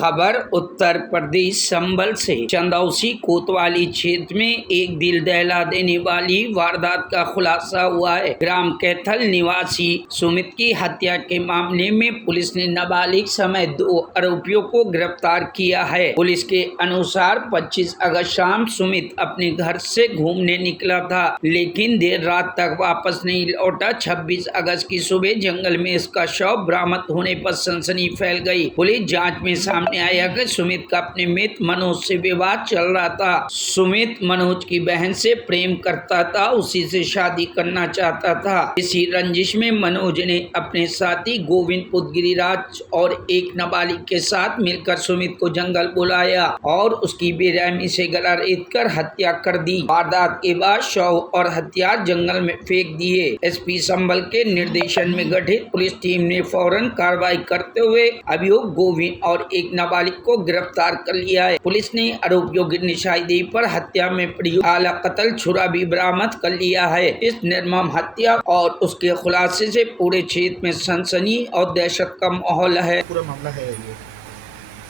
खबर उत्तर प्रदेश संभल से। चंदौसी कोतवाली क्षेत्र में एक दिल दहला देने वाली वारदात का खुलासा हुआ है। ग्राम कैथल निवासी सुमित की हत्या के मामले में पुलिस ने नाबालिग समेत 2 आरोपियों को गिरफ्तार किया है। पुलिस के अनुसार 25 अगस्त शाम सुमित अपने घर से घूमने निकला था, लेकिन देर रात तक वापस नहीं लौटा। 26 अगस्त की सुबह जंगल में इसका शव बरामद होने पर सनसनी फैल गई। पुलिस जांच में सामने आया कि सुमित का अपने मित्र मनोज से विवाद चल रहा था। सुमित मनोज की बहन से प्रेम करता था, उसी से शादी करना चाहता था। इसी रंजिश में मनोज ने अपने साथी गोविंद पुत्र गिरिराज और एक नाबालिग के साथ मिलकर सुमित को जंगल बुलाया और उसकी बेरहमी से गला रेत कर हत्या कर दी। वारदात के बाद शव और हथियार जंगल में फेंक दिए। एसपी संभल के निर्देशन में गठित पुलिस टीम ने फौरन कार्रवाई करते हुए अभियुक्त गोविंद और एक नाबालिग को गिरफ्तार कर लिया है। पुलिस ने आरोपियों की निशानदेही पर हत्या में प्रयुक्त आला कत्ल छुरा भी बरामद कर लिया है। इस निर्मम हत्या और उसके खुलासे से पूरे क्षेत्र में सनसनी और दहशत का माहौल है। पूरा मामला है ये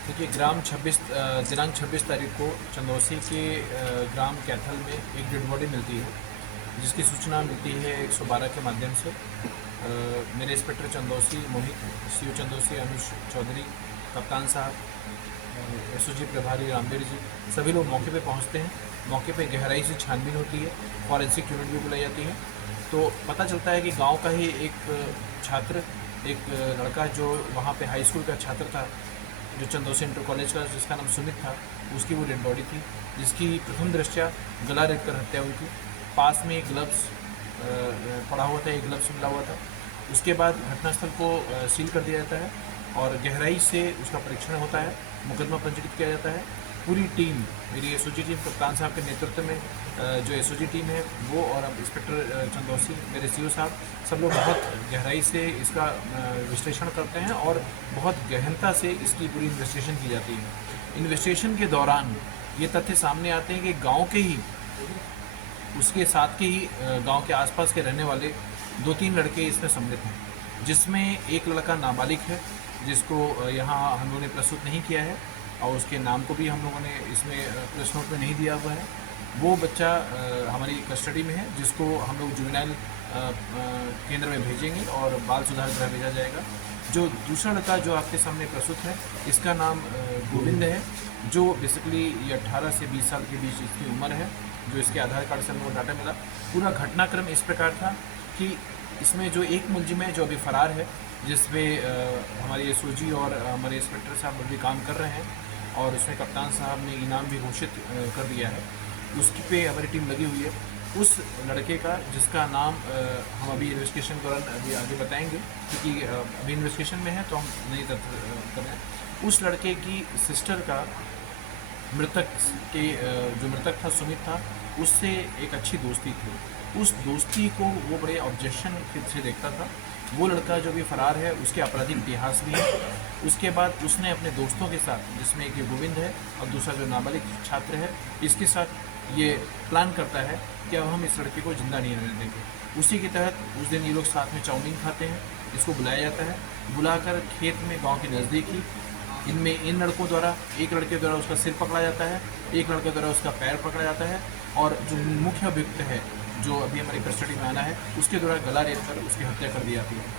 देखिए, दिनांक 26 तारीख को चंदौसी के ग्राम कैथल में एक डेड बॉडी मिलती है, जिसकी सूचना मिलती है 112 के माध्यम से। मेरे इंस्पेक्टर चंदौसी मोहित, सीओ चंदौसी अनुज चौधरी, कप्तान साहब, एसओजी प्रभारी रामवीर जी, सभी लोग मौके पे पहुंचते हैं। मौके पे गहराई से छानबीन होती है, फॉरेंसिक यूनिट भी बुलाई जाती है। तो पता चलता है कि गांव का ही एक छात्र, एक लड़का जो वहाँ पे हाई स्कूल का छात्र था, जो चंदौसी इंटर कॉलेज का, जिसका नाम सुमित था, उसकी वो डेड बॉडी थी, जिसकी प्रथम दृष्टया गला रेत कर हत्या हुई थी। पास में एक ग्लव्स पड़ा हुआ था, एक ग्लव्स मिला हुआ था। उसके बाद घटनास्थल को सील कर दिया जाता है और गहराई से उसका परीक्षण होता है, मुकदमा पंजीकृत किया जाता है। पूरी टीम, मेरी एसओजी टीम कप्तान साहब के नेतृत्व में जो एसओजी टीम है वो, और अब इंस्पेक्टर चंदौसी, मेरे सीओ साहब, सब लोग बहुत गहराई से इसका विश्लेषण करते हैं और बहुत गहनता से इसकी पूरी इन्वेस्टिगेशन की जाती है। इन्वेस्टिगेशन के दौरान ये तथ्य सामने आते हैं कि गाँव के ही, उसके साथ के ही गांव के आसपास के रहने वाले 2-3 लड़के इसमें सम्मिलित हैं, जिसमें एक लड़का नाबालिग है, जिसको यहाँ हम लोगों ने प्रस्तुत नहीं किया है और उसके नाम को भी हम लोगों ने इसमें प्रेस नोट में नहीं दिया हुआ है। वो बच्चा हमारी कस्टडी में है, जिसको हम लोग जुवेनाइल केंद्र में भेजेंगे और बाल सुधार गृह भेजा जाएगा। जो दूसरा लड़का जो आपके सामने प्रस्तुत है, इसका नाम गोविंद है, जो बेसिकली ये 18 से 20 साल के बीच इसकी उम्र है, जो इसके आधार कार्ड से हमको डाटा मिला। पूरा घटनाक्रम इस प्रकार था कि इसमें जो एक मुलजिम है जो अभी फरार है, जिसमें हमारी एसओजी और हमारे इंस्पेक्टर साहब अभी काम कर रहे हैं और उसमें कप्तान साहब ने इनाम भी घोषित कर दिया है, उसकी पे हमारी टीम लगी हुई है। उस लड़के का, जिसका नाम हम अभी इन्वेस्टिगेशन के दौरान अभी आगे बताएंगे, क्योंकि अभी इन्वेस्टिगेशन में है तो हम नहीं तथ्य कर रहे हैं। उस लड़के की सिस्टर का, मृतक के जो मृतक था सुमित था, उससे एक अच्छी दोस्ती थी। उस दोस्ती को वो बड़े ऑब्जेक्शन से देखता था। वो लड़का जो भी फरार है, उसके आपराधिक इतिहास भी है। उसके बाद उसने अपने दोस्तों के साथ, जिसमें एक गोविंद है और दूसरा जो नाबालिग छात्र है, इसके साथ ये प्लान करता है कि अब हम इस लड़के को जिंदा नहीं रहने देंगे। उसी के तहत उस दिन ये लोग साथ में चाउमीन खाते हैं। इसको बुलाया जाता है, बुलाकर खेत में गाँव के नज़दीक ही इन लड़कों द्वारा, एक लड़के द्वारा उसका सिर पकड़ा जाता है, एक लड़के द्वारा उसका पैर पकड़ा जाता है, और जो मुख्य अभियुक्त है, जो अभी हमारी कस्टडी में आना है, उसके द्वारा गला रेत कर उसकी हत्या कर दी जाती है।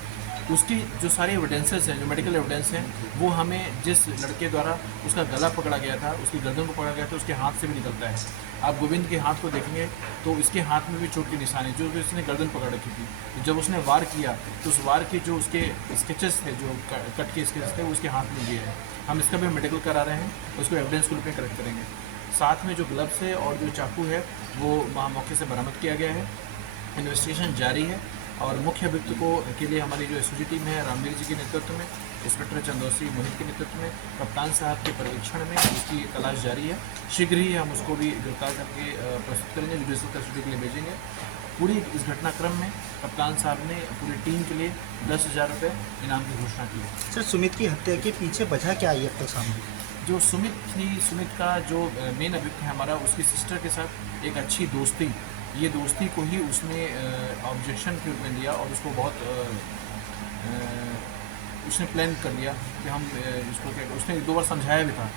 उसकी जो सारे एविडेंसेस हैं, जो मेडिकल एविडेंस हैं, वो हमें जिस लड़के द्वारा उसका गला पकड़ा गया था, उसकी गर्दन को पकड़ा गया था, उसके हाथ से भी निकलता है। आप गोविंद के हाथ को देखेंगे तो इसके हाथ में भी चोट के निशान है, जो उसने गर्दन पकड़ रखी थी। जब उसने वार किया तो उस वार के जो उसके स्केचेस थे, जो कट के स्केचेस थे, वो उसके हाथ में दिए हैं। हम इसका भी मेडिकल करा रहे हैं, उसको एविडेंस के रूप में कलेक्ट करेंगे। साथ में जो ग्लव्स है और जो चाकू है, वो वहाँ मौके से बरामद किया गया है। इन्वेस्टिगेशन जारी है और मुख्य अभियुक्त को के लिए हमारी जो एसओजी टीम है, रामवीर जी के नेतृत्व में, इंस्पेक्टर चंदौसी मोहित के नेतृत्व में, कप्तान साहब के पर्यवेक्षण में उसकी तलाश जारी है। शीघ्र ही हम उसको भी गिरफ्तार करके प्रस्तुत करेंगे, जुडिशियल कस्टडी के लिए भेजेंगे। पूरी इस घटनाक्रम में कप्तान साहब ने पूरी टीम के लिए 10,000 रुपये इनाम की घोषणा की है। सर, सुमित की हत्या के पीछे वजह क्या आई अब तक सामने? जो सुमित थी, सुमित का जो मेन अभियुक्त है हमारा, उसकी सिस्टर के साथ एक अच्छी दोस्ती, ये दोस्ती को ही उसने ऑब्जेक्शन के रूप में लिया और उसको बहुत उसने प्लान कर लिया कि हम इसको क्या, उसने 1-2 बार समझाया भी था,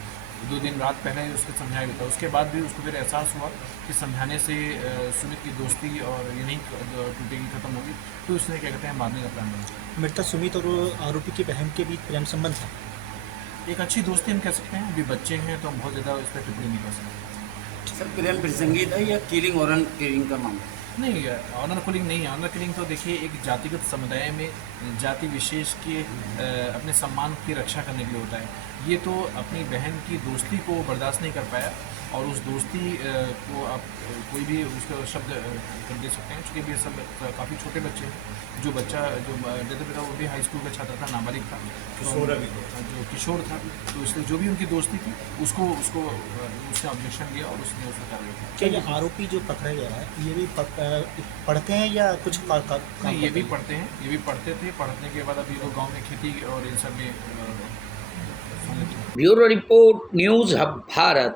2 दिन रात पहले ही उसको समझाया भी था। उसके बाद भी उसको फिर एहसास हुआ कि समझाने से सुमित की दोस्ती और ये नहीं टूटेगी, ख़त्म होगी, तो उसने क्या कहते हैं मारने का प्लान बनाया। मृतक सुमित और आरोपी की बहन के बीच प्रेम संबंध था। एक अच्छी दोस्ती हम कह सकते हैं, अभी बच्चे हैं तो हम बहुत ज़्यादा इस पर टिप्पणी नहीं कर सकते। सर प्रेम प्रसंगी था या किलिंग और किलिंग का मामला? नहीं, ऑनर किलिंग नहीं है। ऑनर किलिंग तो देखिए एक जातिगत समुदाय में जाति विशेष के अपने सम्मान की रक्षा करने के लिए होता है। ये तो अपनी बहन की दोस्ती को बर्दाश्त नहीं कर पाया और उस दोस्ती को आप कोई भी उसका शब्द कर दे सकते हैं, चूँकि ये सब काफ़ी छोटे बच्चे हैं। जो बच्चा जो डेथ पिता वो भी हाई स्कूल का छात्र था, नाबालिग था, जो किशोर था, तो इसलिए जो भी उनकी दोस्ती थी उसको उसने ऑब्जेक्शन दिया और उसने उसका कार्रवाई की। क्या ये आरोपी जो पकड़ा गया है ये भी पढ़ते हैं या कुछ काम नहीं, ये भी करते हैं? पढ़ते हैं, ये भी पढ़ते थे। पढ़ने के बाद अभी लोग गांव में खेती और इन सब में bureau report news hub Bharat.